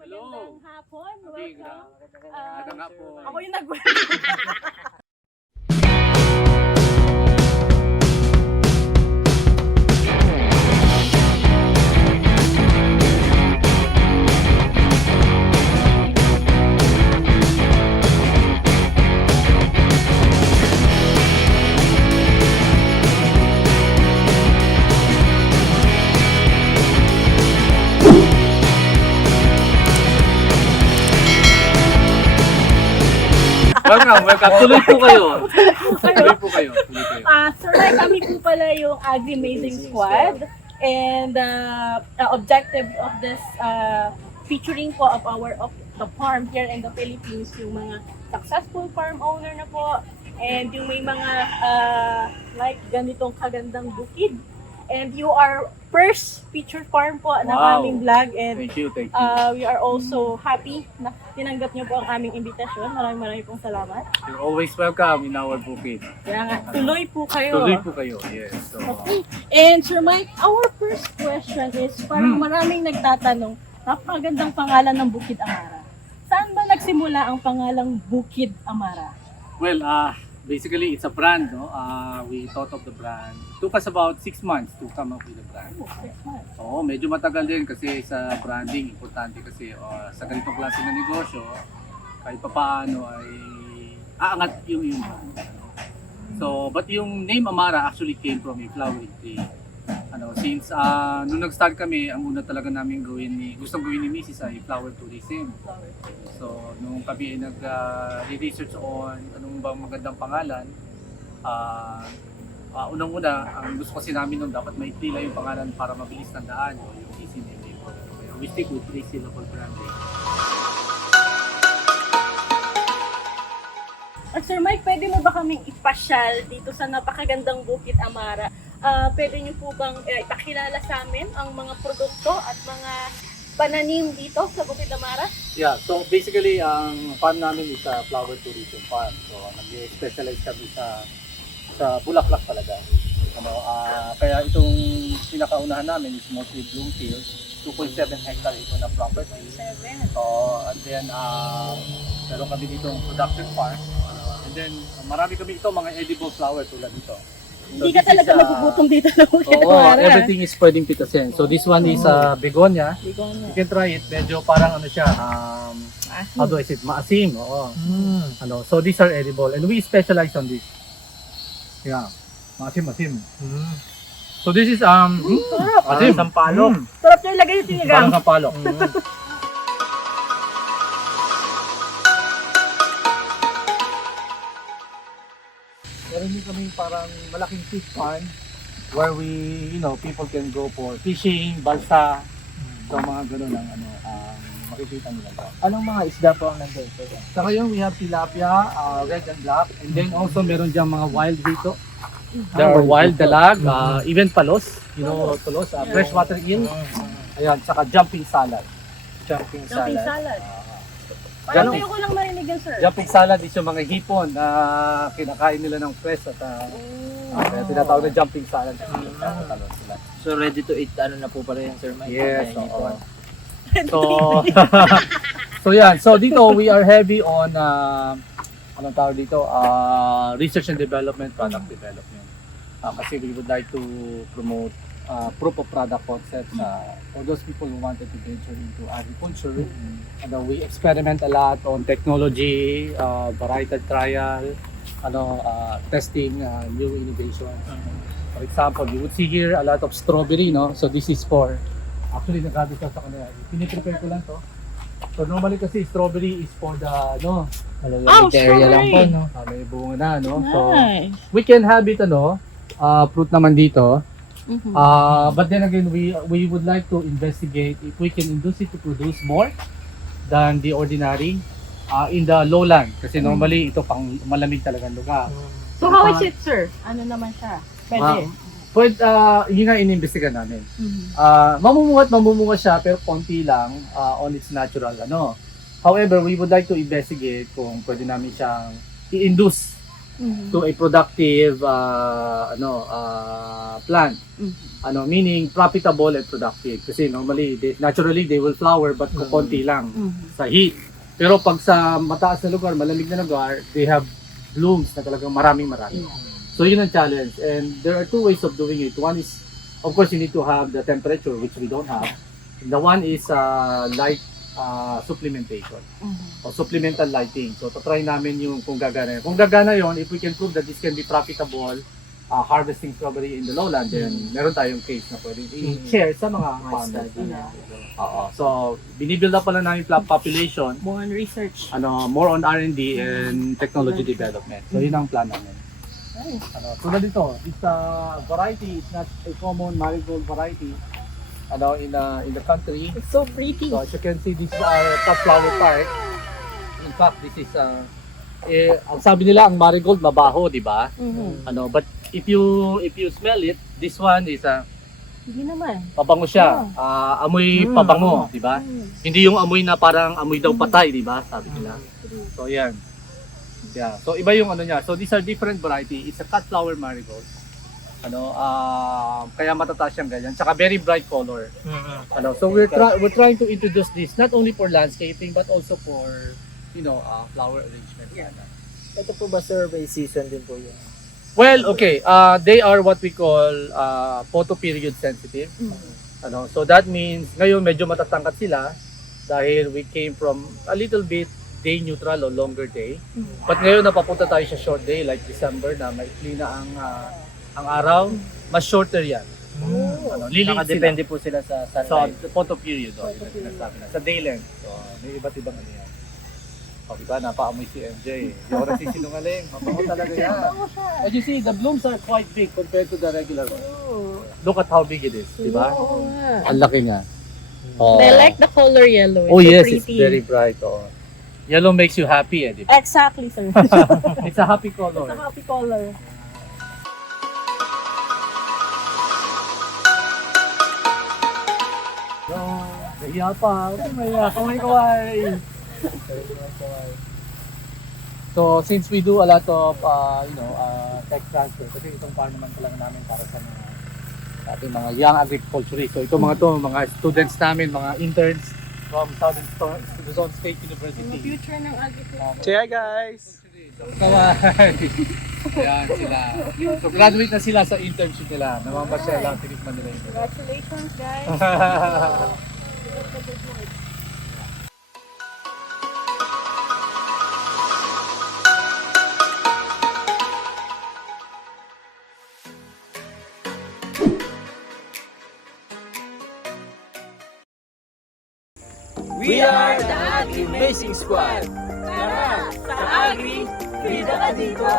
Magandang hapon. Welcome. Magandang hapon. Ako yung nag-welcome. Welcome. Tuloy po kayo. Tuloy po kayo. Sir, kami po pala yung Agri-Amazing Squad. And the objective of this featuring po of the farm here in the Philippines, yung mga successful farm owner na po, and yung may mga like ganitong kagandang bukid. And you are first featured farm po ng Wow. aming vlog, and Thank you. we are also happy na tinanggap niyo po ang aming imbitasyon. Maraming pong salamat. You're always welcome in our bukid. Kaya nga, tuloy po kayo. Tuloy po kayo. Yes. So, Okay. And Sir Mike, our first question is, parang maraming nagtatanong, napakagandang pangalan ng Bukid Amara. Saan ba nagsimula ang pangalang Bukid Amara? well, basically it's a brand, no? We thought of the brand. It took us about 6 months to come up with the brand. Oh, 6 months. Oo, medyo matagal din kasi sa branding, importante kasi sa ganitong klase ng negosyo, kahit papaano ay aangat yung brand. So, but yung name Amara actually came from a flowering tree. Since nung nag-start kami, ang una talaga namin gustong gawin ni Mrs. ay flower tourism. So, nung kami ay nag-research on anong bang magandang pangalan, unang-una, ang gusto kasi namin nung dapat maikli lang yung pangalan para mabilis tandaan, yung easy name. Kaya we stick with 3-syllable branding. At Sir Mike, pwede mo ba kaming ipasyal dito sa napakagandang Bukid Amara? Pwede niyo po bang ipakilala sa amin ang mga produkto at mga pananim dito sa Bukid Amara? Yeah, so basically, ang farm namin is a flower tourism farm. So, nag-specialize kami sa bulaklak talaga. Kaya itong pinakaunahan namin is mostly Bloomfield. 2.7 hectare ito na property. 7. And then, meron kami dito production farm. And then, marami kami ito, mga edible flower tulad dito. Hindi ka talaga magugutom dito sa Bukid Amara. Everything is pwedeng pitasin. So this one is begonia. You can try it. Medyo parang ano siya, how do I say it? Maasim. Oo. So these are edible. And we specialize on this. Yeah. Maasim. So this is Sarap. maasim. Sampalok. Sarap niya ilagay yung tinigang. Parang sampalok. Meron din kami parang malaking fish pond where people can go for fishing, balsa, so mga ganun ang makikita nila doon. Anong mga isda po ang nandun? Sa ngayon, we have tilapia, red and black, and then also meron diyang mga wild dito. There are wild dalag, even palos, palos, freshwater eel, ayan, saka jumping salad. Jumping Jumping salad. salad. Parang Ganun. kayo ko lang marinig yan, sir. Jumping salad is yung mga hipon na kinakain nila ng fresh at kaya tinatawag na jumping salad kasi nagkakatalon sila. So ready to eat ano na po pala yan, Sir Mike? Yes, Kakain oo. ito. So, so dito we are heavy on anong tawag dito? Research and development, product development. Kasi we would like to promote proof of product concept for those people who wanted to venture into agriculture. And we experiment a lot on technology, varietal trial, testing new innovation. For example, you would see here a lot of strawberry, no? So this is for actually nagkabit sa kanila. Piniprepare ko lang to. So normally kasi strawberry is for the Malalagay area lang po, no? may bunga na, no? So Nice. we can have it fruit naman dito. Mhm. But then again, we would like to investigate if we can induce it to produce more than the ordinary in the lowland. Kasi normally ito pang malamig talagang lugar. So how is it, sir? Ano naman siya? Pwede. Pwede, yun nga inimbestigan namin. Mhm. Mamumunga siya pero konti lang on its natural However, we would like to investigate kung pwede namin siyang i-induce to a productive plant. Meaning profitable and productive. Kasi normally, naturally, they will flower but kukunti lang sa heat. Pero pag sa mataas na lugar, malamig na lugar, they have blooms na talagang marami. So yun ang challenge. And there are two ways of doing it. One is, of course, you need to have the temperature, which we don't have. The one is light supplementation or supplemental lighting. So, try namin yung kung gagana yun. Kung gagana yun, if we can prove that this can be profitable, harvesting strawberry in the lowland, then meron tayong case na pwede i-share sa mga farmers. So, binibuild up pala namin population, More on research. more on R&D and technology development. So, yun ang plan namin. Tulad dito, it's a variety, it's not a common marigold variety in the country. It's so pretty. So as you can see, this is our top flower park. In fact, this is ang sabi nila ang marigold mabaho, di ba? But if you smell it, this one is Hindi naman. pabango siya. Amoy pabango, di ba? Hindi yung amoy na parang amoy daw patay, di ba? Sabi nila. So yan. Yeah. So iba yung niya. So these are different variety. It's a cut flower marigold. Kaya matataas siyang ganyan. Tsaka very bright color. So we're trying to introduce this not only for landscaping but also for flower arrangement. Ito po ba sir, may season din po yun? Well, okay. They are what we call photo period sensitive. So that means ngayon medyo matatangkat sila dahil we came from a little bit day neutral o longer day. But ngayon napapunta tayo sa short day like December na maikli na ang araw, mas shorter yan. Liliit Nakadepende po sila sa sila. sunlight. So, the photo period, sinasabi na. Sa day length. So, may iba't ibang yan. Diba, napaamoy si MJ. Hindi ako nagsisinungaling. Mabango talaga yan. As you see, the blooms are quite big compared to the regular one. Look at how big it is, diba? Ang laki nga. I like the color yellow. It's Oh so yes, pretty. it's very bright. Yellow makes you happy, diba? Exactly, sir. It's a happy It's color. a happy color. Nahiya pa. Kamay-kamay. So, since we do a lot of, tech transfer, kasi itong farm naman pa lang namin para sa ating mga young agriculturists. So, itong mga students namin, mga interns from Southern Luzon State Yung University. future ng agriculture. Say hi guys! Kawai! Ayan sila. So, graduate na sila sa internship nila. Namamasyal lang, tinikman nila yun. Congratulations, guys. We are the Agri Amazing Squad! Tara, sa Agri, frida ka dito!